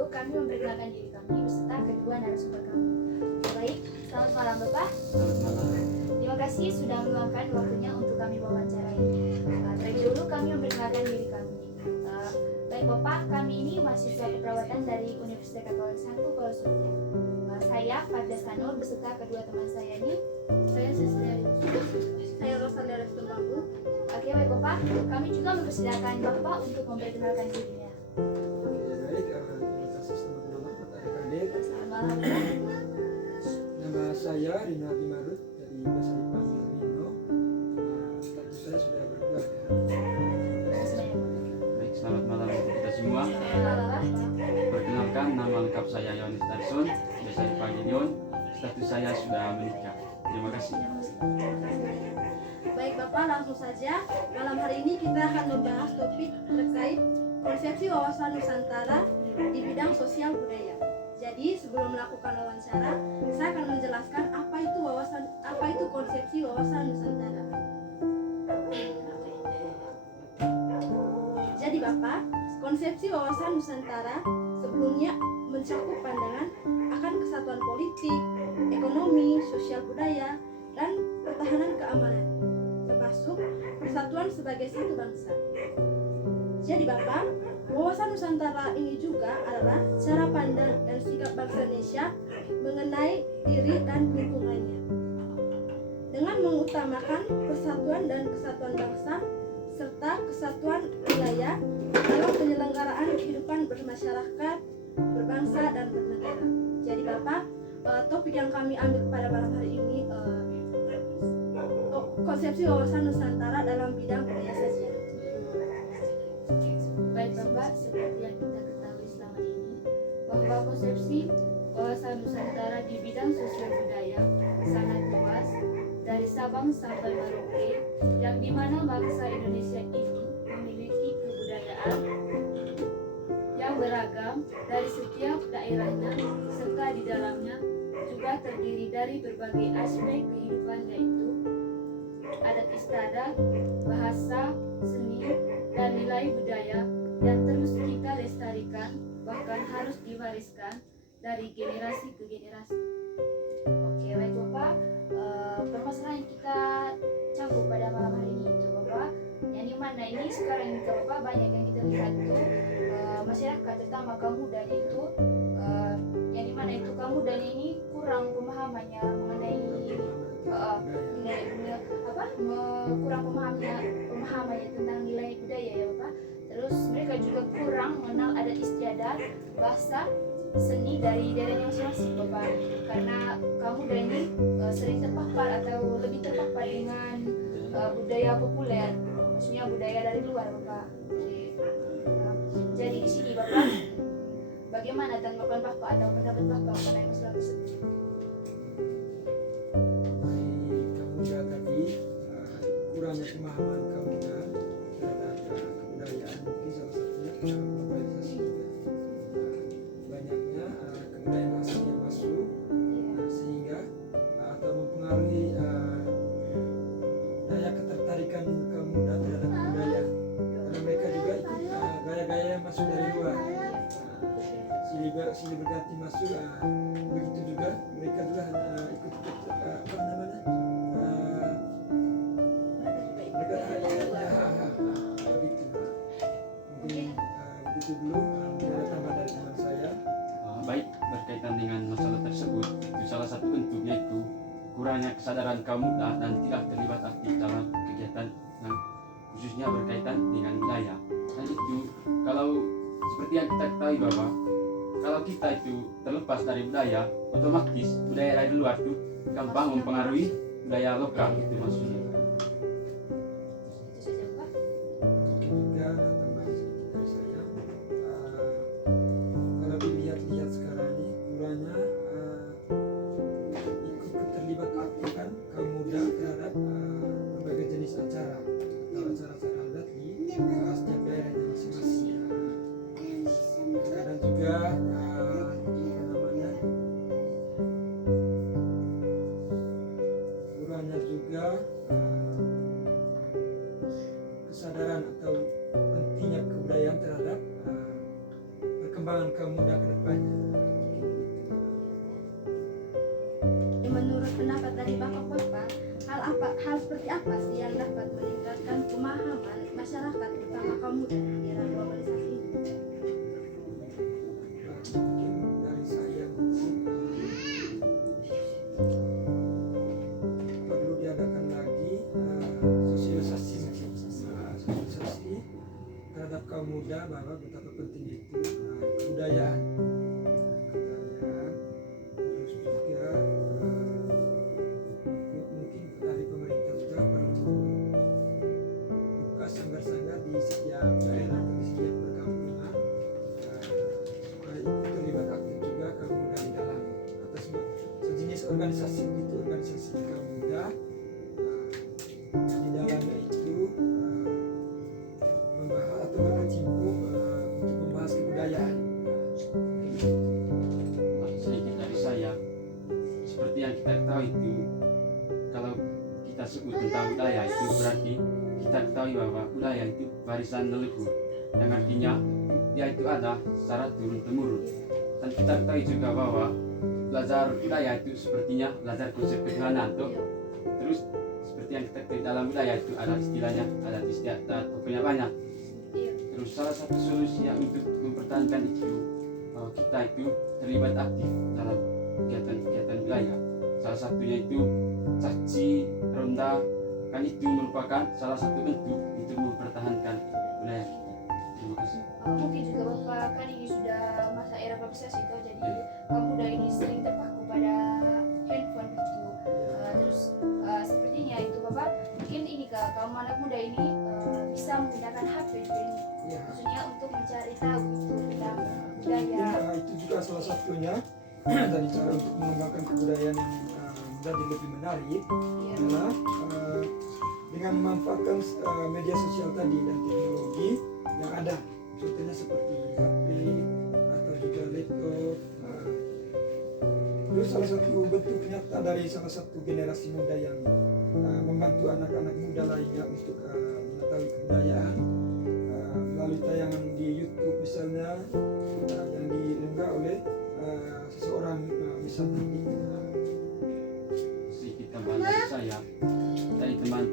dulu kami memperkenalkan diri kami beserta kedua narasumber kami. Baik, selamat malam Bapak. Selamat malam. Terima kasih sudah meluangkan waktunya untuk kami wawancarai. Terlebih dulu kami memperkenalkan diri kami. Baik Bapak, kami ini mahasiswa keperawatan dari Universitas Katolik Santo Paulus Sutya. Saya Farda Sanur beserta kedua teman saya ini. Saya Rosalia Restumabu. Oke baik Bapak, kami juga mempersilakan Bapak untuk memperkenalkan dirinya. Baik, terima kasih. Selamat malam adik-adik. Selamat malam. Nama saya Rino Abimarut, dari biasa dipanggil Rino. Status saya sudah berkeluarga. Baik, selamat malam untuk kita semua. Perkenalkan, nama lengkap saya Yohanes Darson, biasa dipanggil Yon. Status saya sudah menikah. Terima kasih. Baik Bapak, langsung saja. Malam hari ini kita akan membahas topik terkait konsepsi wawasan Nusantara di bidang sosial budaya. Jadi sebelum melakukan wawancara, saya akan menjelaskan apa itu konsepsi wawasan Nusantara. Jadi Bapak, konsepsi wawasan Nusantara sebelumnya mencakup pandangan akan kesatuan politik, ekonomi, sosial budaya, dan pertahanan keamanan, termasuk persatuan sebagai satu bangsa. Jadi Bapak, wawasan Nusantara ini juga adalah cara pandang dan sikap bangsa Indonesia mengenai diri dan lingkungannya, dengan mengutamakan persatuan dan kesatuan bangsa serta kesatuan wilayah dalam penyelenggaraan kehidupan bermasyarakat, berbangsa, dan bernegara. Jadi Bapak, topik yang kami ambil pada malam hari ini konsepsi wawasan Nusantara dalam bidang budaya saja. Baik Bapak, seperti yang kita ketahui selama ini bahwa konsepsi wawasan Nusantara di bidang sosial budaya sangat luas dari Sabang sampai Merauke, yang dimana bangsa Indonesia ini memiliki kebudayaan yang beragam dari setiap daerahnya, serta di dalamnya juga terdiri dari berbagai aspek kehidupan, yaitu adat istiadat, bahasa, seni, dan nilai budaya yang terus kita lestarikan, bahkan harus diwariskan dari generasi ke generasi. Oke, baik Bapak, permasalahan yang kita cakup pada malam hari ini itu Bapak, yang dimana ini sekarang ini Bapak banyak yang kita lihat itu masyarakat, terutama kaum mudanya itu yang dimana itu kaum mudanya ini kurang pemahamannya mengenai kurang pemahamannya tentang nilai budaya ya Bapak. Terus mereka juga kurang mengenal adat istiadat, bahasa, seni dari daerahnya masing-masing Bapak, karena kamu dan ini sering terpapar atau lebih terpapar dengan budaya populer, maksudnya budaya dari luar Bapak. Jadi di sini Bapak, bagaimana tanggapan Bapak atau pendapat Bapak mengenai masalah tersebut? Kamuda tadi, kurangnya pemahaman kamuda terhadap kebudayaan mungkin salah satunya globalisasi juga. Banyaknya kebudayaan asing yang masuk, sehingga atau mempengaruhi daya ketertarikan kaum muda terhadap budaya, karena mereka juga ikut gaya-gaya yang masuk dari luar. Silih berganti masuk, begitu juga mereka juga ikut begitu. Mungkin begitu dulu. Ada tambah dari teman saya. Baik, berkaitan dengan masalah tersebut, itu salah satu bentuknya itu kurangnya kesadaran kaum muda dan tidak terlibat aktif dalam kegiatan yang khususnya berkaitan dengan wilayah. Dan itu kalau seperti yang kita ketahui bahwa kalau kita itu terlepas dari budaya, otomatis budaya dari luar itu gampang mempengaruhi budaya lokal, itu maksudnya. Juga tambahan sedikit dari saya. Kalau dilihat sekarang ini kurangnya ikut terlibat aktif kan kaum muda terhadap berbagai jenis acara atau acara-acara adat di setiap daerahnya masing-masing. Dan juga kurangnya juga kesadaran atau pentingnya kebudayaan terhadap perkembangan kaum muda ke depannya. Menurut pendapat dari Bapak-Bapak, hal seperti apa sih yang dapat meningkatkan pemahaman masyarakat terutama kaum muda di era globalisasi ini? Mungkin dari saya perlu diadakan lagi sosialisasi terhadap kaum muda bahwa betapa penting itu kebudayaan. Terus juga mungkin dari pemerintah juga perlu buka sanggar-sanggar di setiap daerah atau di setiap perkampungan supaya ikut terlibat aktif juga kaum muda di dalam atau sejenis organisasi begitu, organisasi kaum muda yang di dalamnya itu membahas atau berkecimpung untuk membahas kebudayaan. Sedikit dari saya, seperti yang kita ketahui itu, kalau kita sebut tentang budaya itu berarti kita ketahui bahwa budaya itu warisan leluhur, yang artinya dia itu ada secara turun temurun. Dan kita ketahui juga bahwa belajar budaya itu sepertinya belajar konsep ketuhanan tuh. Terus seperti yang kita ketahui dalam budaya itu ada istilahnya, ada istilah pokoknya banyak. Terus salah satu solusinya untuk mempertahankan itu bahwa kita itu terlibat aktif dalam kegiatan-kegiatan budaya. Salah satunya itu caci, ronda, kan itu merupakan salah satu bentuk untuk mempertahankan budaya kita. Terima kasih. Mungkin juga Bapak kan ini sudah masa era globalisasi itu, jadi kaum muda ini sering terpaku pada handphone gitu. Terus sepertinya itu Bapak mungkin ini kaum anak muda ini bisa menggunakan HP gitu, Ya. maksudnya untuk mencari tahu itu tentang Mungkin budaya. itu juga salah satunya dari cara untuk mengembangkan kebudayaan yang menjadi lebih menarik Iya. adalah dengan memanfaatkan media sosial tadi dan teknologi yang ada, contohnya seperti HP atau juga laptop. Itu salah satu bentuk nyata dari salah satu generasi muda yang membantu anak-anak muda lainnya untuk mengetahui kebudayaan melalui tayangan di YouTube misalnya yang diunggah oleh seseorang misalnya. Sedikit tambahan dari saya, tadi teman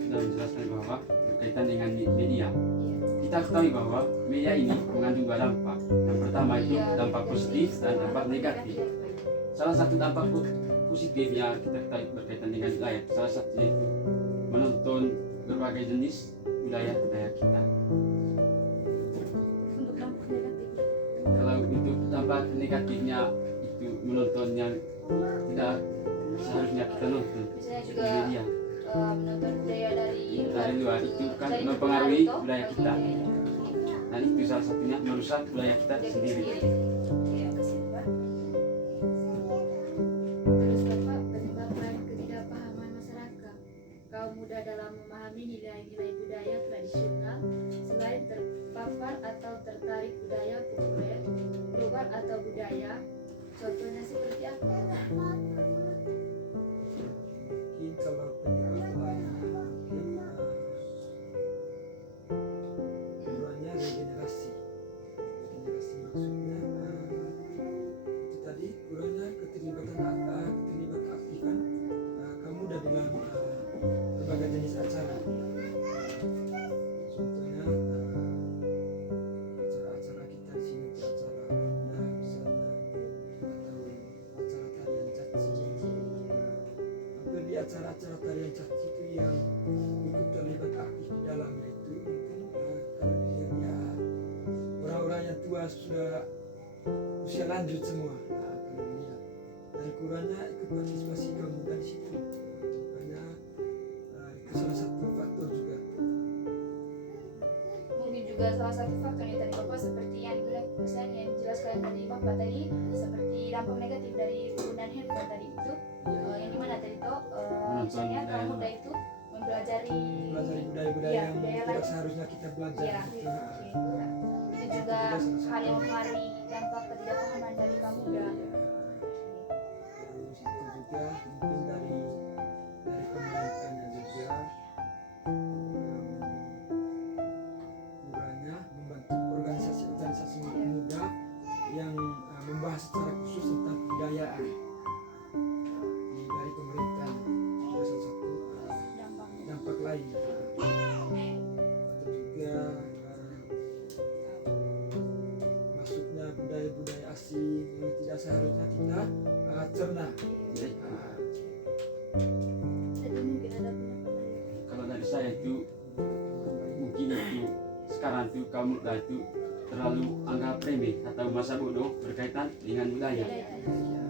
sudah menjelaskan bahwa berkaitan dengan media, kita ketahui bahwa media ini mengandung dua dampak. Yang pertama itu dampak positif dan dampak negatif. Salah satu dampak positifnya kita ketahui berkaitan dengan budaya, salah satunya itu menonton berbagai jenis budaya kita. Untuk dampak negatif, Kalau untuk dampak negatifnya itu menonton yang tidak seharusnya kita nonton Misalnya di juga media menonton budaya dari luar itu kan dari mempengaruhi luar itu, budaya kita, dan itu salah satunya merusak budaya kita budaya sendiri. Iya, kasih Pak. Terus Bapak, penyebabkan ketidakpahaman masyarakat kaum muda dalam memahami nilai-nilai budaya tradisional selain terpapar atau tertarik budaya populer, global atau budaya, contohnya seperti apa? Mungkin kalau penyebabnya kurangnya regenerasi maksudnya itu tadi kurangnya keterlibatan aktifan kaum muda dalam berbagai jenis acara. Contohnya acara-acara kita di sini itu acara ronda misalnya atau acara tarian caci. Hampir di acara-acara tarian caci itu yang ikut terlibat aktif di dalamnya itu mungkin kalau dilihat ya orang-orang yang tua sudah usia lanjut semua. Kalau dilihat dari kurangnya ikut partisipasi kaum muda di situ, makanya itu salah satu faktor juga. Mungkin juga salah satu faktor yang tadi Bapak seperti yang dijelaskan tadi Bapak tadi, seperti dampak negatif dari penggunaan handphone tadi itu, yang dimana tadi itu misalnya kaum muda itu mempelajari budaya-budaya Iya, yang budaya tidak lain. seharusnya kita belajar Iya, gitu. itu juga hal yang mempengaruhi dampak ketidakpahaman dari kaum muda. Terus itu juga mungkin dari pemerintahnya juga kurangnya membantu organisasi muda membahas secara khusus tentang kebudayaan dari pemerintah. Juga salah satu dampak lain. Atau juga masuknya budaya-budaya asing yang tidak seharusnya kita cerna. Jadi mungkin ada pendapat lain. Kalau dari saya itu mungkin itu sekarang tuh kaum muda itu terlalu anggap remeh atau masa bodoh berkaitan dengan budaya.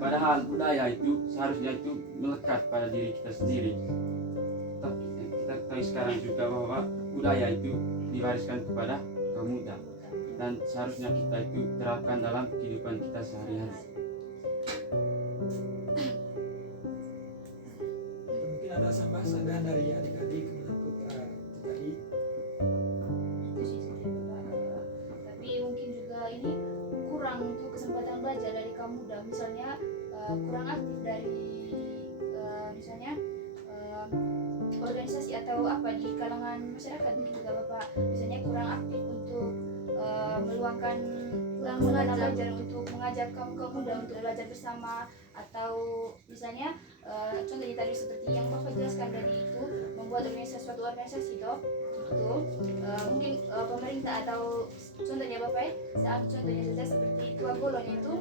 Padahal budaya itu seharusnya itu melekat pada diri kita sendiri. Tapi kita ketahui sekarang juga bahwa budaya itu diwariskan kepada kaum muda dan seharusnya kita itu terapkan dalam kehidupan kita sehari-hari. Mungkin ada sambah-sambahan dari adik-adik menyangkut tadi. Itu sih sebenarnya Bapak. Tapi mungkin juga ini kurang untuk kesempatan belajar dari kaum muda, misalnya kurang aktif dari misalnya organisasi atau apa di kalangan masyarakat mungkin juga Bapak, misalnya kurang aktif untuk meluangkan belajar untuk mengajak kaum muda untuk belajar bersama, atau misalnya contohnya tadi seperti yang Bapak jelaskan tadi itu membuat suatu organisasi toh itu mungkin pemerintah atau contohnya Bapak ya, saat contohnya saja seperti tua golon itu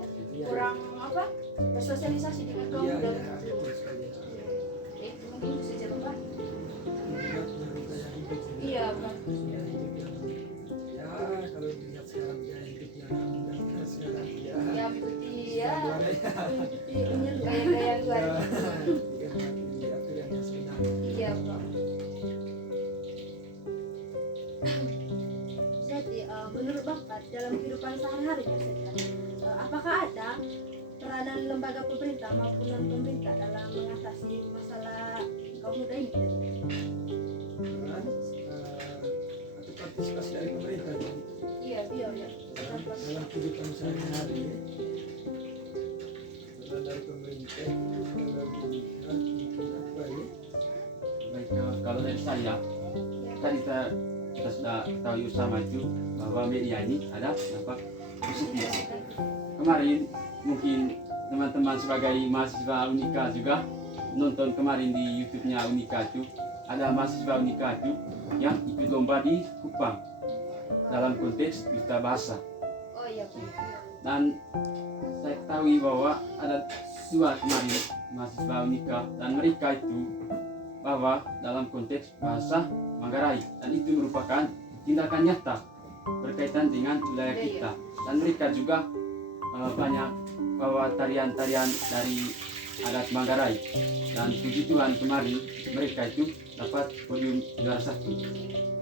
kurang apa bersosialisasi dengan kaum Iya, muda iya, gitu. betul sekali. Itu mungkin itu saja Bapak. Juga pengaruh gaya hidup. Iya Bapak. Gaya hidup yang ya kalau dilihat sekarang gaya hidup yang muda sekarang ya. Ya mengikuti ya Mengikuti ini gaya-gaya luar. Aturan yang sebenarnya. Iya Bapak. Jadi menurut Bapak dalam kehidupan sehari-hari apakah ada peranan lembaga pemerintah maupun non pemerintah dalam mengatasi masalah kaum muda ini? Peran atau partisipasi dari pemerintah Iya Iya. dalam kehidupan sehari-hari. Peran dari pemerintah itu kalau dilihat mungkin apa ya? Baik, kalau dari saya kan kita sudah ketahui bersama itu bahwa media ini ada dampak positif. Kemarin mungkin teman-teman sebagai mahasiswa Unika juga nonton kemarin di YouTube-nya Unika itu ada mahasiswa Unika itu yang ikut lomba di Kupang dalam konteks duta bahasa. Oh iya Bapak. Dan saya ketahui bahwa ada dua kemarin mahasiswa Unika dan mereka itu bahwa dalam konteks bahasa Manggarai, dan itu merupakan tindakan nyata berkaitan dengan wilayah kita, dan mereka juga banyak bawa tarian-tarian dari adat Manggarai, dan puji Tuhan kemarin mereka itu dapat podium juara 1.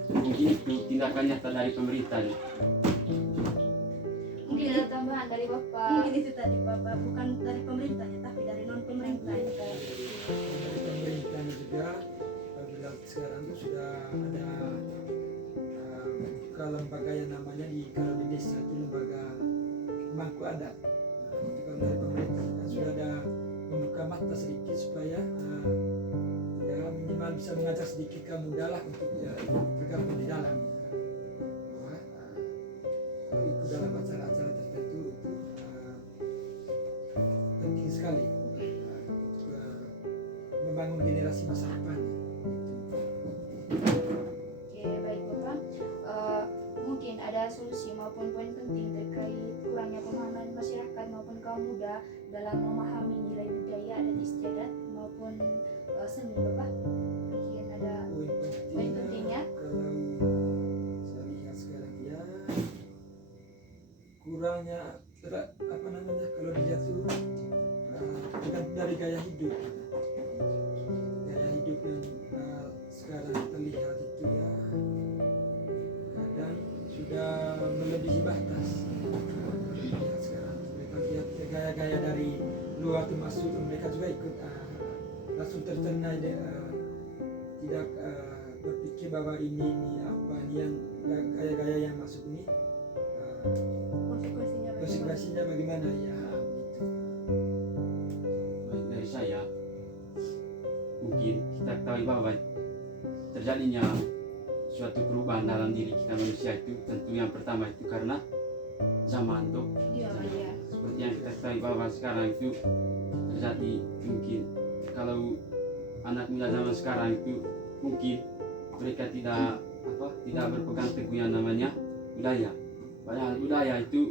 Mungkin itu tindakan nyata dari pemerintah. Mungkin ada tambahan dari Bapak. Mungkin itu tadi Bapak, bukan dari pemerintahnya tapi dari non pemerintah. Dari pemerintahnya juga apabila sekarang itu sudah ada buka lembaga yang namanya kalau di desa itu lembaga pemangku adat. Itu kan dari pemerintah kan sudah ada membuka mata sedikit supaya ya minimal bisa mengajak sedikit kaum muda lah untuk bergabung di dalam ikut dalam acara-acara tertentu itu penting sekali untuk membangun generasi masa depan. Oke, baik Bapak. Mungkin ada solusi maupun poin penting terkait kurangnya pemahaman masyarakat maupun kaum muda dalam memahami nilai budaya adat istiadat maupun seni Bapak. Mungkin ada poin pentingnya. Kalau saya lihat sekarang ya kurangnya apa namanya kalau dilihat tuh tergantung dari gaya hidup yang sekarang terlihat itu ya kadang sudah melebihi batas. Lihat sekarang mereka lihat gaya-gaya dari luar termasuk mereka juga ikut langsung tercerna tidak berpikir bahwa ini apa ini yang gaya-gaya yang masuk ini konsekuensinya bagaimana ya gitu. Baik, dari saya mungkin kita ketahui bahwa terjadinya suatu perubahan dalam diri kita manusia itu tentu yang pertama itu karena zaman tuh Iya. seperti seperti yang kita ketahui bahwa sekarang itu terjadi mungkin kalau anak muda zaman sekarang itu mungkin mereka tidak berpegang teguh yang namanya budaya. Padahal budaya itu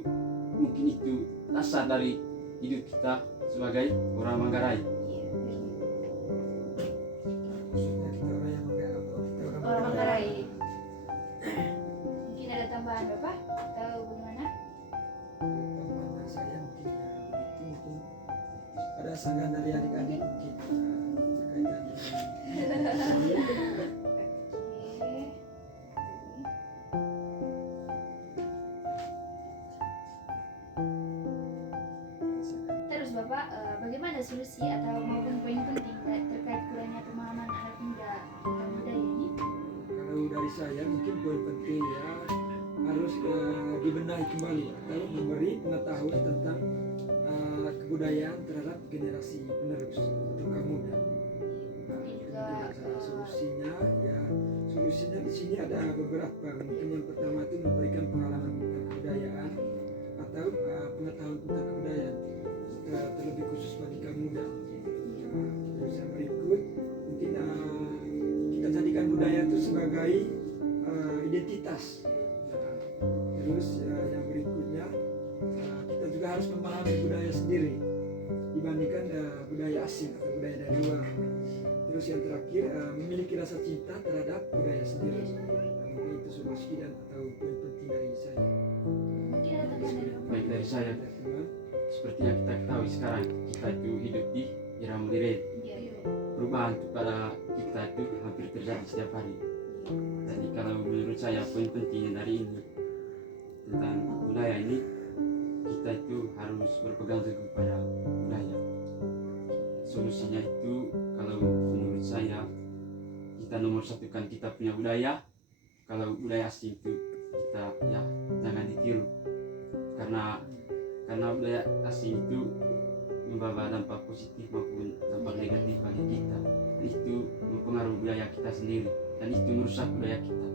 mungkin itu dasar dari hidup kita sebagai orang Manggarai. Maksudnya kita orang yang Manggarai, kita Orang Manggarai. Mungkin ada tambahan Bapak atau bagaimana? Teman saya mungkin begitu, mungkin ada sanggahan dari adik-adik mungkin berkaitan dengan Oke. Terus Bapak, bagaimana solusi atau maupun poin penting terkait kurangnya pemahaman anak muda tentang budaya ini? kalau dari saya mungkin poin penting ya harus dibenahi kembali atau memberi pengetahuan tentang kebudayaan terhadap generasi penerus atau kaum muda. Mungkin juga Solusinya di sini ada beberapa. Mungkin yang pertama itu memberikan pengalaman tentang kebudayaan atau pengetahuan tentang kebudayaan terlebih khusus bagi kaum muda. Terus yang berikut mungkin kita jadikan budaya itu sebagai identitas. Terus yang berikutnya kita juga harus memahami budaya sendiri dibandingkan budaya asing atau budaya dari luar. Terus yang terakhir memiliki rasa cinta terhadap budaya sendiri. Mungkin itu solusi dan atau poin penting dari saya. mungkin ada tambahan dari Bapak. Baik dari saya, Ada teman. seperti yang kita ketahui sekarang kita itu hidup di era modern. Iya. Perubahan kepada kita itu hampir terjadi setiap hari. Jadi kalau menurut saya poin pentingnya dari ini tentang budaya ini, kita itu harus berpegang teguh pada budaya. Solusinya itu kalau menurut saya kita nomor satukan kita punya budaya. Kalau budaya asing itu kita ya jangan ditiru karena budaya asing itu membawa dampak positif maupun dampak negatif bagi kita. Dan itu mempengaruhi budaya kita sendiri dan itu merusak budaya kita.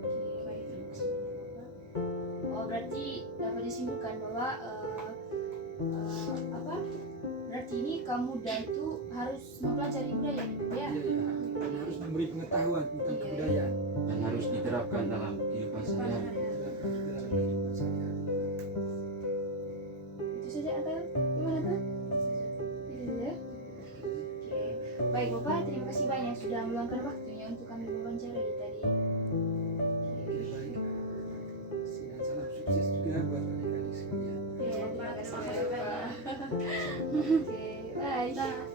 Oke, baik, terima kasih banyak Bapak. Oh, berarti dapat disimpulkan bahwa berarti ini kaum muda itu harus mempelajari budaya nih, Bapak, ya? Iya, ya. Dan harus memberi pengetahuan tentang Iya. kebudayaan. Dan harus diterapkan dalam kehidupan sehari-hari. Dalam kehidupan sehari-hari. Itu saja atau gimana tuh? Itu saja. Oke, baik Bapak, terima kasih banyak sudah meluangkan waktunya untuk kami wawancara tadi. Oke, baik. Dan salam sukses juga buat adik-adik sekalian. Oke, terima kasih banyak. Oke, bye.